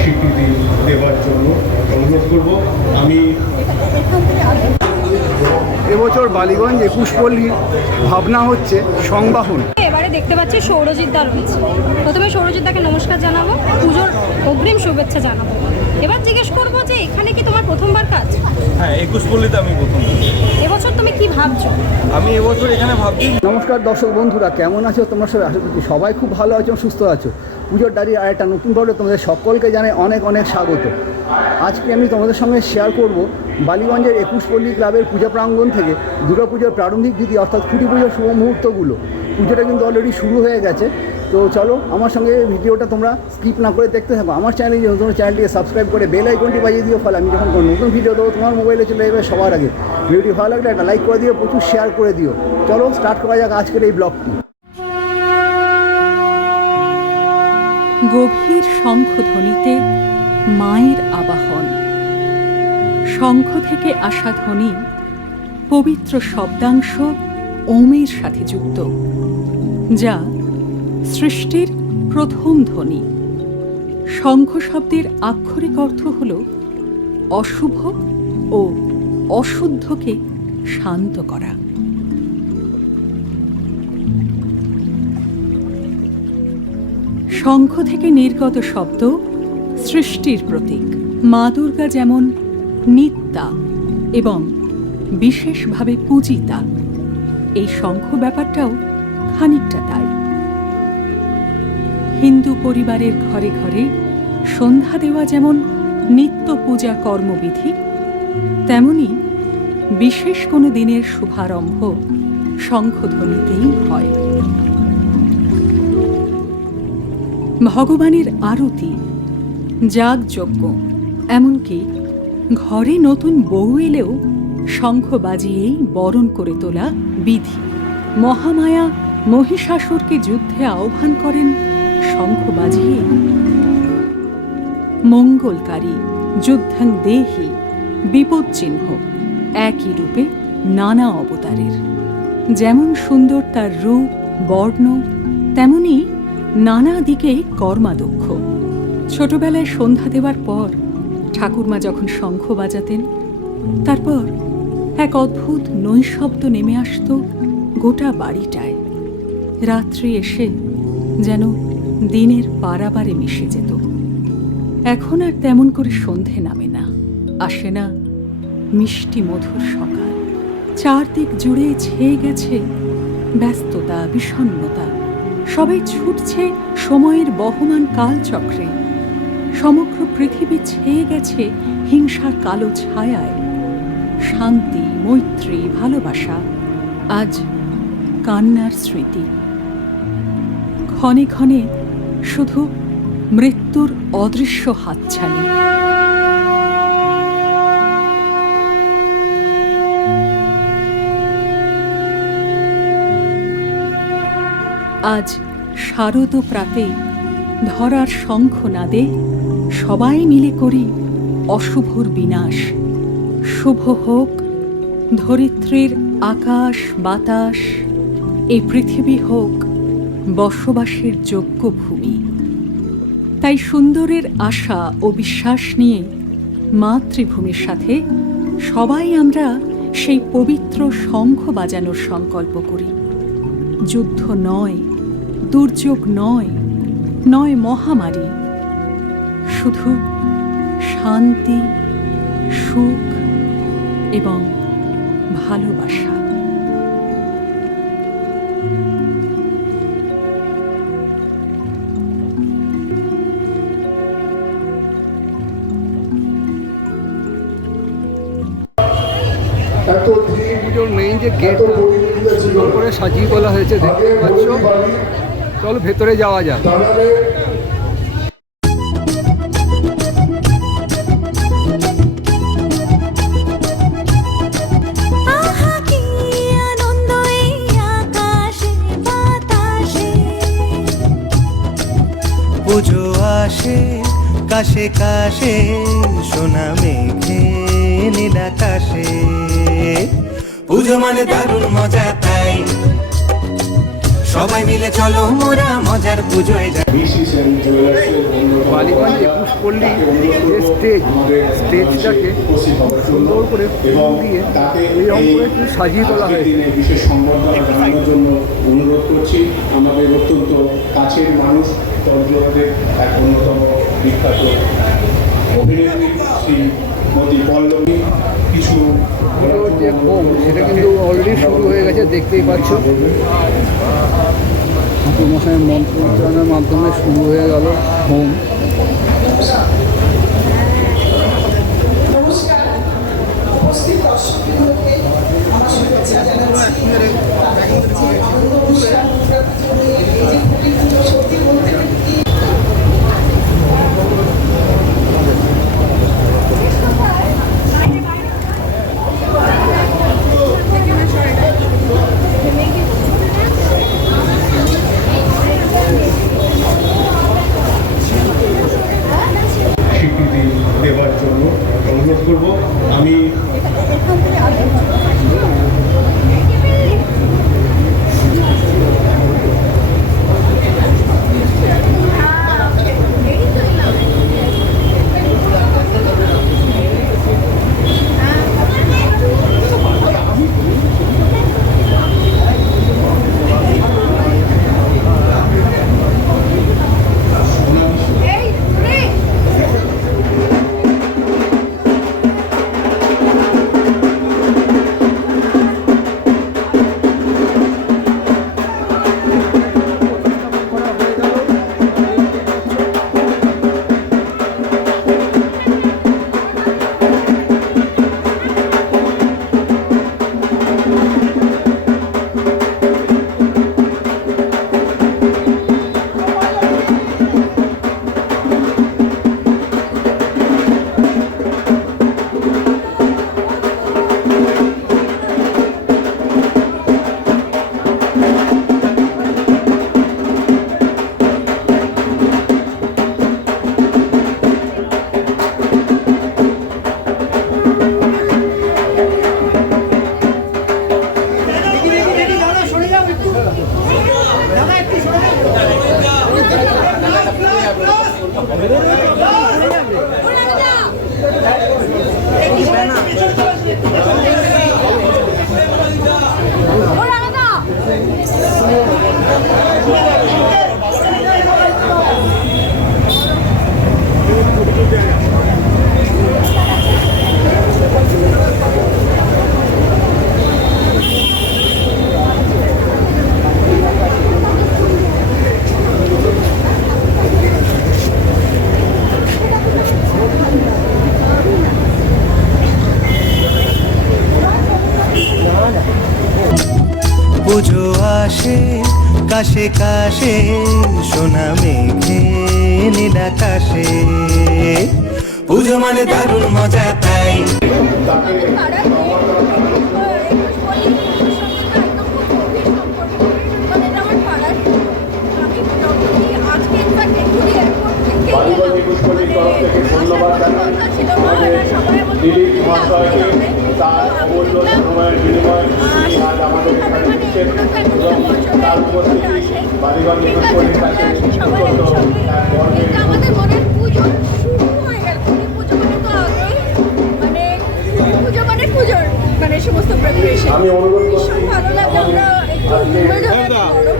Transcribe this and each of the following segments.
স্বীকৃতি দেওয়ার জন্য অনুরোধ করব। আমি এবছর বালিগঞ্জ একুশ পল্লীর ভাবনা হচ্ছে সংবাহন। এবারে দেখতে পাচ্ছি সৌরজিৎ দা রয়েছে। প্রথমে সৌরজিৎ দাকে নমস্কার জানাব। পুজোর অগ্রিম শুভেচ্ছা জানাব। এবার জিজ্ঞেস করব যে এখানে কি তোমার প্রথমবার কাজ? হ্যাঁ একুশ পল্লীতে আমি প্রথম। এবছর তুমি কি ভাবছ? আমি এবছর এখানে ভাবছি। নমস্কার দর্শক বন্ধুরা কেমন আছো তোমরা সবাই? আশা করছি সবাই খুব ভালো আছো সুস্থ আছো। পুজোর ডায়ের আর একটা নতুন পর্বে তোমাদের সকলকে জানাই অনেক অনেক স্বাগত। আজকে আমি তোমাদের সঙ্গে শেয়ার করব বালিগঞ্জের একুশ পল্লী ক্লাবের পূজা প্রাঙ্গণ থেকে দুর্গাপুজোর প্রারম্ভিক দিদি অর্থাৎ খুঁটি পুজোর শুভ মুহূর্তগুলো। পুজোটা কিন্তু অলরেডি শুরু হয়ে গেছে। তো চলো, আমার সঙ্গে ভিডিওটা তোমরা স্কিপ না করে দেখতে থাকো। আমার চ্যানেলে নতুন চ্যানেলটিকে সাবস্ক্রাইব করে বেল আইকনটি বাজিয়ে দিও, ফলে আমি যখন কোনো নতুন ভিডিও দেবো, তোমার মোবাইলে চলে যাবে সবার আগে। ভিডিওটি ভালো লাগলে একটা লাইক করে দিও, প্রচুর শেয়ার করে দিও। চলো স্টার্ট করা যাক আজকের এই ব্লগটি গভীর শঙ্খধ্বনিতে মায়ের আবাহন। শঙ্খ থেকে আসা ধ্বনি, পবিত্র শব্দাংশ ওমের সাথে যুক্ত, যা সৃষ্টির প্রথম ধ্বনি। শঙ্খ শব্দের আক্ষরিক অর্থ হল অশুভ ও অশুদ্ধকে শান্ত করা। শঙ্খ থেকে নির্গত শব্দ সৃষ্টির প্রতীক। মা দুর্গা যেমন নিত্যা এবং বিশেষভাবে পূজিতা। এই শঙ্খ ব্যাপারটাও খানিকটা তাই। হিন্দু পরিবারের ঘরে ঘরে সন্ধ্যা দেওয়া যেমন নিত্য পূজা কর্মবিধি, তেমনি বিশেষ কোনো দিনের শুভারম্ভ শঙ্খধ্বনিতেই হয়। ভগবানের আরতি যাগযজ্ঞ, এমনকি ঘরে নতুন বউ এলেও শঙ্খ বাজিয়েই বরণ করে তোলা বিধি। মহামায়া মহিষাসুরকে যুদ্ধে আহ্বান করেন শঙ্খ বাজিয়ে মঙ্গলকারী, যুদ্ধাং দেহি, বিপদচিহ্ন, একই রূপে নানা অবতারের। যেমন সুন্দর তার রূপ, বর্ণ, তেমনি নানা দিকে কর্মাদক্ষ ছোটবেলায় সন্ধ্যা দেওয়ার পর ঠাকুরমা যখন শঙ্খ বাজাতেন, তারপর এক অদ্ভুত নৈশব্দ নেমে আসতো গোটা বাড়িটায়। রাত্রি এসে যেন দিনের পারাবারে মিশে যেত। এখন আর তেমন করে সন্ধে নামে না, আসে না মিষ্টি মধুর সকাল। চারদিক জুড়ে ছেয়ে গেছে ব্যস্ততা, বিষণ্ণতা। সবাই ছুটছে সময়ের বহমান কালচক্রে। সমগ্র পৃথিবী ছেয়ে গেছে হিংসার কালো ছায়ায়। শান্তি, মৈত্রী, ভালোবাসা। আজ কান্নার স্মৃতি। ক্ষণে ক্ষণে শুধু মৃত্যুর অদৃশ্য হাতছানি। আজ শারদ প্রাতে ধরার শঙ্খ নাদে সবাই মিলে করি অশুভর বিনাশ। শুভ হোক, ধরিত্রীর আকাশ, বাতাস এই পৃথিবী হোক বসবাসের যোগ্য ভূমি তাই সুন্দরের আশা ও বিশ্বাস নিয়ে মাতৃভূমির সাথে সবাই আমরা সেই পবিত্র শঙ্খ বাজানোর সংকল্প করি। যুদ্ধ নয়, দুর্যোগ নয় নয় মহামারী। শুধু শান্তি, সুখ এবং ভালোবাসা। মেইন যে গেট করে সাজিয়ে তোলা হয়েছে, দেখতে পাচ্ছ? চলো ভেতরে যাওয়া যাক। আসে কাশে কাশে সোনা মেঘে নীলাকাশে পুজো মানে দারুণ মজা তাই সবাই মিলে চলো মোরা মজার পুজোয় যাই। বিসিস অ্যান্ড জুয়েলার্সের অন্যতম বালিগঞ্জ একুশ পল্লী যে স্টেজ স্টেজটাকে সুন্দর করে ফুল দিয়ে এরকম করে একটু সাজিয়ে তোলা হয়েছে। বিশেষ সম্বর্ধনা জন্য অনুরোধ করছি। আমাদের অত্যন্ত কাছের মানুষ তর্জনদের এক অন্যতম বিখ্যাত অভিনেত্রী শ্রীমতী পল্লবী কিছু যে হোম সেটা কিন্তু অলরেডি শুরু হয়ে গেছে দেখতেই পাচ্ছ। ঠাকুরমশাইয়ের মন্ত্র উচ্চারণের মাধ্যমে শুরু হয়ে গেল হোম। নমস্কার আমার শুভেচ্ছা জানাচ্ছি। কাশে প্রিপারেশন আমি অনুরোধ করছি। ভীষণ ভালো লাগে আমরা একটু যাব গরম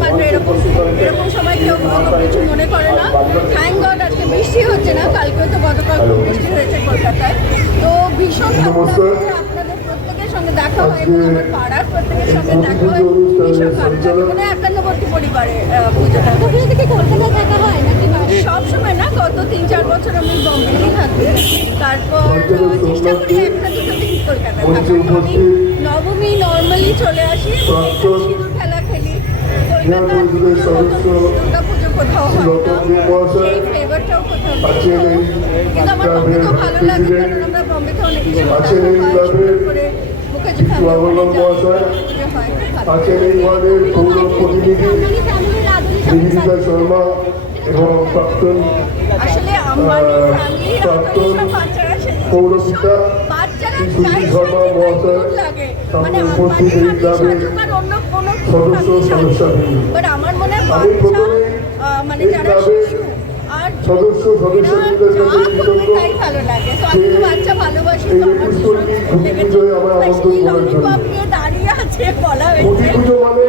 বা এরকম এরকম সময় কেউ কিছু মনে করে না। থ্যাংক গড আজকে বৃষ্টি হচ্ছে না কালকে তো গতকাল বৃষ্টি হয়েছে কলকাতায়। তো ভীষণ ভালো লাগছে আপনাদের প্রত্যেকের সঙ্গে দেখা হয় এবং আমার পাড়ার প্রত্যেকের সঙ্গে দেখা হয় ভীষণ ভালো লাগে মানে একান্নবর্তী পুজোটা থেকে কলকাতায় দেখা হয় নাকি সব সময় না গত তিন চার বছর আমি বম্বেতেই থাকি। তারপর চেষ্টা করি একটা দুটো দিন কলকাতায় থাকার তো আমি নবমী নর্মালি চলে আসি সিঁদুর খেলা খেলি। কলকাতার দুর্গা পুজো কোথাও হয় ফ্লেভারটাও কোথাও কিন্তু আমার বম্বে ভালো লাগে কারণ আমরা বম্বেতে অনেক কিছু করে মুখার্জি ফ্যামিলি হয় আছেন এই ওয়ার্ডের পৌর প্রতিনিধি নিবেদিতা শর্মা এবং প্রাক্তন আসলে আমার প্রাক্তন। পৌরপিতা শুনি, মহাশয় মানে উপস্থিত এই গ্রামের সদস্য মনে হয় আমি মানে এই গ্রামের সদস্য কাছে কৃতজ্ঞ আমি এই একুশ কোটি পুজোয় আমরা আমন্ত্রণ করার জন্য। পুজো মানে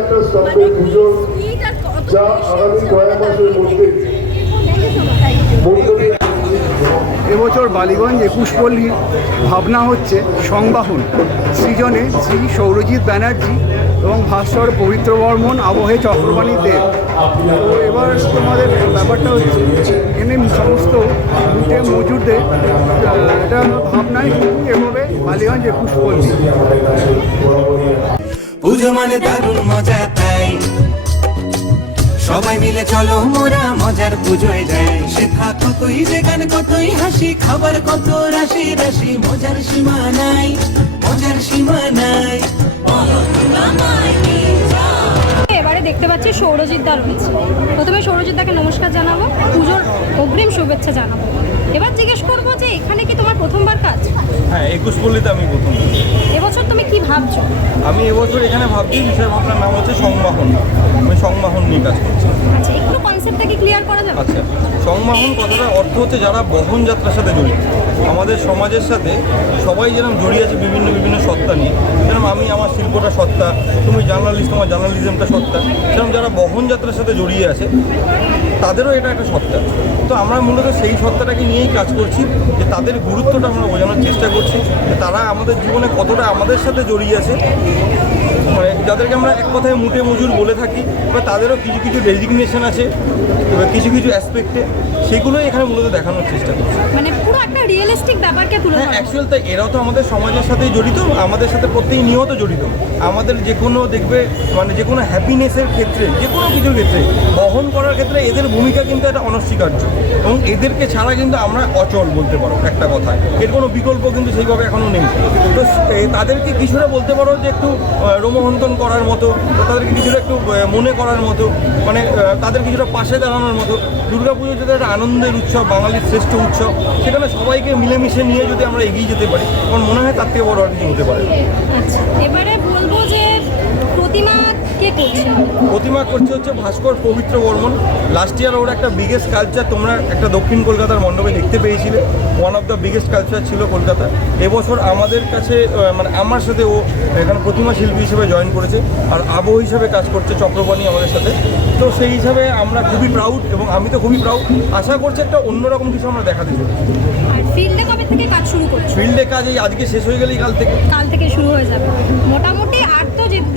একটা মানে স্টাফে পুজো sweet আর কত যা আগামী কয়েক মাসের মধ্যে মণ্ডপে এবছর বালিগঞ্জ একুশ পল্লীর ভাবনা হচ্ছে সংবাহন। সৃজনে শ্রী সৌরজিৎ ব্যানার্জি এবং ভাস্কর পবিত্র বর্মন আবহে চক্রবাণী দেব। তো এবার তোমাদের ব্যাপারটা হচ্ছে এনে সমস্ত মুখে মজুরদের এটা ভাবনায় কিন্তু এভাবে বালিগঞ্জ একুশ পল্লী। পুজো মানে দারুণ মজা, তাই সবাই মিলে চলো, মোরা মজার পুজোয় যাই। সে থাকো তুই যেখানে কতই হাসি, খাবার কত রাশি রাশি মজার সীমা নাই, মজার সীমা নাই। এবারে দেখতে পাচ্ছি সৌরজিৎ দা রয়েছে। প্রথমে সৌরজিৎ দাকে নমস্কার জানাব, পুজোর অগ্রিম শুভেচ্ছা জানাব। এবার জিজ্ঞেস করব যে এখানে কি তোমার প্রথমবার কাজ? হ্যাঁ একুশ পল্লীতে আমি প্রথম। এবছর তুমি কি ভাবছ? আমি এবছর এখানে ভাবছি বিষয় ভাবনার নাম হচ্ছে সংবাহন আমি সংবাহন নিয়ে কাজ করছি। আচ্ছা একটু কনসেপ্টটা কি ক্লিয়ার করা যাবে? আচ্ছা সংবাহন কথাটার অর্থ হচ্ছে যারা বহন যাত্রার সাথে জড়িত। আমাদের সমাজের সাথে সবাই যেরকম জড়িয়ে আছে বিভিন্ন বিভিন্ন সত্তা নিয়ে। যেরকম আমি আমার শিল্পটা সত্তা তুমি জার্নালিস্ট তোমার জার্নালিজমটা সত্তা। সেরকম যারা বহন যাত্রার সাথে জড়িয়ে আছে তাদেরও এটা একটা সত্তা। তো আমরা মূলত সেই সত্তাটাকে নিয়েই কাজ করছি যে তাদের গুরুত্বটা আমরা বোঝানোর চেষ্টা করছি যে তারা আমাদের জীবনে কতটা আমাদের সাথে জড়িয়ে আছে। মানে যাদেরকে আমরা এক কথায় মুটে মজুর বলে থাকি এবার তাদেরও কিছু কিছু ডেজিগনেশন আছে এবার কিছু কিছু অ্যাসপেক্টে সেগুলোই এখানে মূলত দেখানোর চেষ্টা করছি। মানে পুরো একটা রিয়েলিস্টিক ব্যাপারকে তুলে হ্যাঁ অ্যাকচুয়াল তাই এরাও তো আমাদের সমাজের সাথে জড়িত আমাদের সাথে প্রত্যেক নিয়ত জড়িত। আমাদের যে কোনো দেখবে মানে যে কোনো হ্যাপিনেসের ক্ষেত্রে যে কিছুর ক্ষেত্রে বহন করার ক্ষেত্রে এদের ভূমিকা কিন্তু একটা অনস্বীকার্য। এবং এদেরকে ছাড়া কিন্তু আমরা অচল বলতে পারো, একটা কথা এর কোনো বিকল্প কিন্তু সেইভাবে এখনও নেই। তো তাদেরকে কিছুটা বলতে পারো যে একটু রোমহন্তন করার মতো তাদেরকে কিছুটা একটু মনে করার মতো মানে তাদের কিছুটা পাশে দাঁড়ানোর মতো। দুর্গাপুজো যদি একটা আনন্দের উৎসব, বাঙালির শ্রেষ্ঠ উৎসব, সেখানে সবাইকে মিলেমিশে নিয়ে যদি আমরা এগিয়ে যেতে পারি, আমার মনে হয় তার থেকে বড় আর কিছু হতে পারে আচ্ছা এবারে বলব যে প্রতিমা কে করছে? প্রতিমা করছে হচ্ছে ভাস্কর পবিত্র বর্মন। লাস্ট ইয়ার ওর একটা বিগেস্ট কালচার তোমরা একটা দক্ষিণ কলকাতার মণ্ডপে দেখতে পেয়েছিলে। One of the biggest culture ছিল কলকাতা। এবছর আমাদের কাছে মানে আমার সাথে ও এখানে প্রতিমা শিল্পী হিসেবে জয়েন করেছে আর আবহ হিসাবে কাজ করছে চক্রপাণী আমাদের সাথে। তো সেই হিসাবে আমরা খুবই প্রাউড এবং আমি তো খুবই প্রাউড আশা করছি একটা অন্যরকম কিছু আমরা দেখাতে চাই আর ফিল্ডে কবে থেকে কাজ শুরু করছ? ফিল্ডে কাজ এই আজকে শেষ হয়ে গেলেই কাল থেকে। কাল থেকে শুরু হয়ে যাবে। মোটামুটি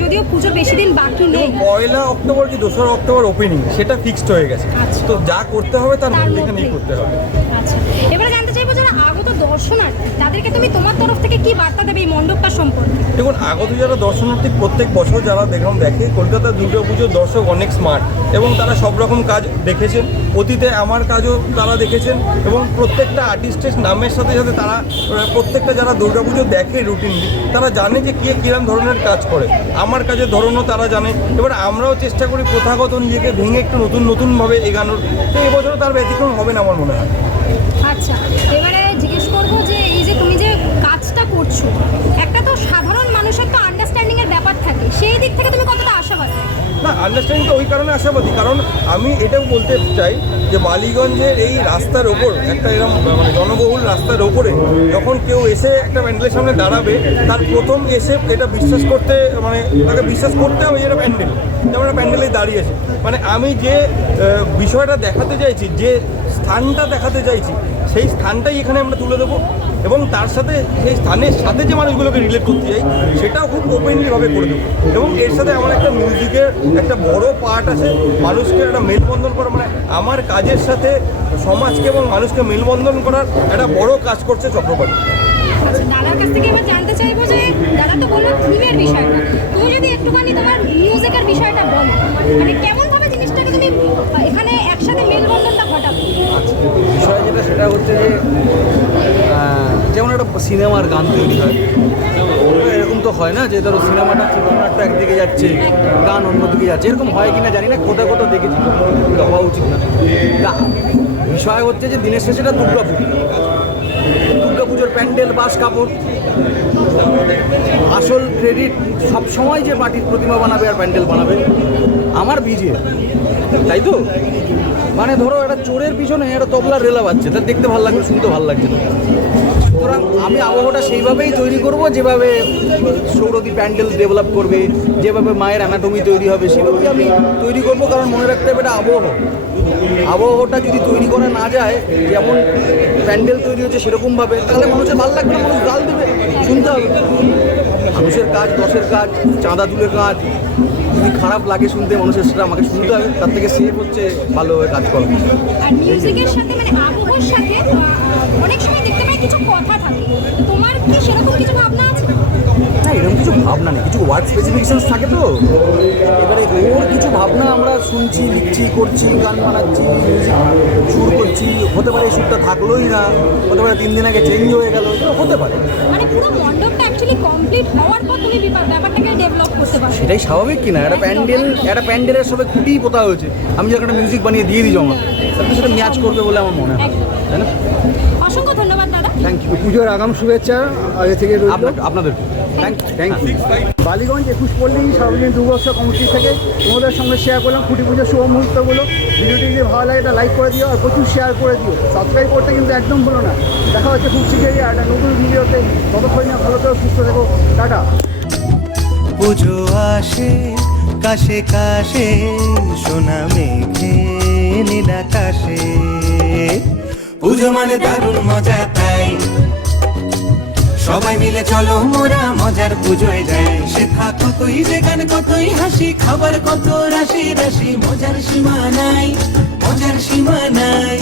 যদিও পুজোর বেশি দিন বাকি নেই পয়লা অক্টোবর কি দোসরা অক্টোবর ওপেনিং সেটা ফিক্সড হয়ে গেছে আচ্ছা। তো যা করতে হবে তার মধ্যে এখানেই। করতে হবে আচ্ছা এবারে জানতে চাইব যারা আগত দর্শনার্থী তাদেরকে তুমি তোমার তরফ থেকে কি বার্তা দেবে এই মণ্ডপটা সম্পর্কে? দেখুন আগত যারা দর্শনার্থী প্রত্যেক বছর যারা দেখলাম দেখে কলকাতার দুর্গাপুজোর দর্শক অনেক স্মার্ট এবং তারা সব রকম কাজ দেখেছেন। অতীতে আমার কাজও তারা দেখেছেন এবং প্রত্যেকটা আর্টিস্টের নামের সাথে সাথে তারা প্রত্যেকটা যারা দুর্গাপুজো দেখে রুটিনলি তারা জানে যে কে কিরম ধরনের কাজ করে। আমার কাজের ধরনও তারা জানে। এবার আমরাও চেষ্টা করি প্রথাগত নিজেকে ভেঙে একটু নতুন নতুনভাবে এগানোর। তো এবছরও তার ব্যতিক্রম হবে না আমার মনে হয়। আচ্ছা এবারে করছ? একটা তো সাধারণ মানুষের তো আন্ডারস্ট্যান্ডিং এর ব্যাপার থাকে। সেই দিক থেকে তুমি কতটা আশাবাদী? না আন্ডারস্ট্যান্ডিং তো ওই কারণে আশাবাদী। কারণ আমি এটাও বলতে চাই যে বালিগঞ্জের এই রাস্তার ওপর, একটা এরকম মানে জনবহুল রাস্তার ওপরে যখন কেউ এসে একটা প্যান্ডেলের সামনে দাঁড়াবে, তার প্রথম এসে এটা বিশ্বাস করতে মানে তাকে বিশ্বাস করতে হবে এটা প্যান্ডেল। যেমন একটা প্যান্ডেলে দাঁড়িয়েছে মানে আমি যে বিষয়টা দেখাতে চাইছি, যে স্থানটা দেখাতে চাইছি, সেই স্থানটাই এখানে আমরা তুলে দেবো। এবং তার সাথে সেই স্থানের সাথে যে মানুষগুলোকে রিলেট করতে চাই, সেটাও খুব ওপেনলিভাবে করে দেবো। এবং এর সাথে আমার একটা মিউজিকের একটা বড় পার্ট আছে, মানুষকে একটা মেলবন্ধন করা মানে আমার কাজের সাথে সমাজকে এবং মানুষকে মেলবন্ধন করার একটা বড় কাজ করছে চক্রপাণী আচ্ছা দাদার কাছ থেকে এবার জানতে চাইব যে, দাদা তো বলল থিমের বিষয়টা তুমি যদি একটুখানি তোমার মিউজিকের বিষয়টা বলো মানে কেমন তুমি এখানে একসাথে মেলবন্ধনটা ঘটাবে। বিষয় যেটা সেটা হচ্ছে যে যেমন একটা সিনেমার গান তৈরি হয় এরকম তো হয় না যে ধরো সিনেমাটা চিত্রনাট্য একদিকে যাচ্ছে গান অন্যদিকে যাচ্ছে এরকম হয় কিনা জানি না কোথাও কোথাও দেখেছি হওয়া উচিত না। বিষয় হচ্ছে যে দিনের শেষে এটা দুর্গা পুজো দুর্গা পুজোর প্যান্ডেল বাস কাপড় আসল ক্রেডিট সব সময় যে মাটির প্রতিমা বানাবে আর প্যান্ডেল বানাবে, আমার বিজে তাই তো? মানে ধরো একটা চোরের পিছনে একটা তবলার রেলা বাজছে তা দেখতে ভালো লাগবে, শুনতে ভালো লাগছে না। সুতরাং আমি আবহাওয়াটা সেইভাবেই তৈরি করব, যেভাবে সৌরদী প্যান্ডেল ডেভেলপ করবে, যেভাবে মায়ের অ্যানাটমি তৈরি হবে, সেভাবেই আমি তৈরি করব, কারণ মনে রাখতে হবে এটা আবহাওয়া। আবহাওয়াটা যদি তৈরি করা না যায়, যেমন প্যান্ডেল তৈরি হচ্ছে সেরকমভাবে, তাহলে মানুষের ভালো লাগবে মানুষ গাল দেবে। শুনতে হবে। মানুষের কাজ, দশের কাজ, চাঁদা তুলে কাজ। যদি খারাপ লাগে শুনতে, মানুষের সেটা আমাকে শুনতে হবে। তার থেকে সেফ হচ্ছে ভালোভাবে কাজ করবে অনেক সময় দেখতে পাই কিছু কথা থাকে। তোমার কি সেরকম কিছু ভাবনা আছে? এরকম কিছু ভাবনা নেই। কিছু ওয়ার্ড স্পেসিফিকেশনস থাকে তো? এবারে ওর কিছু ভাবনা আমরা শুনছি লিখছি করছি গান বানাচ্ছি সুর করছি হতে পারে এই সুরটা থাকলোই না হতে পারে তিন দিন আগে চেঞ্জ হয়ে গেল হতে পারে। মানে পুরো মণ্ডপটা অ্যাকচুয়ালি কমপ্লিট হওয়ার পর তুমি ব্যাপারটাকে ডেভেলপ করতে পারো। সেটাই স্বাভাবিক কিনা একটা প্যান্ডেল একটা প্যান্ডেলের সবে খুঁটিই পোতা হয়েছে। আমি যখন একটা মিউজিক বানিয়ে দিয়ে দিই জমা সেটা ম্যাচ করবে বলে আমার মনে হয় তাই না? অসংখ্য ধন্যবাদ দাদা। থ্যাংক ইউ পুজোর আগাম শুভেচ্ছা আগে থেকে রইল। বালিগঞ্জ একুশ পল্লী সার্বজনীন দুর্গোৎসব কমিটি থেকে তোমাদের সঙ্গে শেয়ার করলাম খুঁটি পুজোর শুভ মুহূর্তগুলো। ভিডিওটি যদি ভালো লাগে এটা লাইক করে দিও আর প্রচুর শেয়ার করে দিও। সাবস্ক্রাইব করতে কিন্তু একদম ভুলো না। দেখা হচ্ছে খুব শীঘ্রই আর একটা নতুন ভিডিওতে। ততক্ষণ না ভালো থেকো, সুস্থ থেকো। টাটা। পুজো আসে, কাশে কাশে, সোনা মেঘে, নীল আকাশে। পুজো মানে দারুণ মজা, তাই সবাই মিলে চলো মোরা মজার পুজোয় যাই সে থাকো তুই যেখানে কতই হাসি, খাবার কত রাশি রাশি, মজার সীমা নাই, মজার সীমা নাই।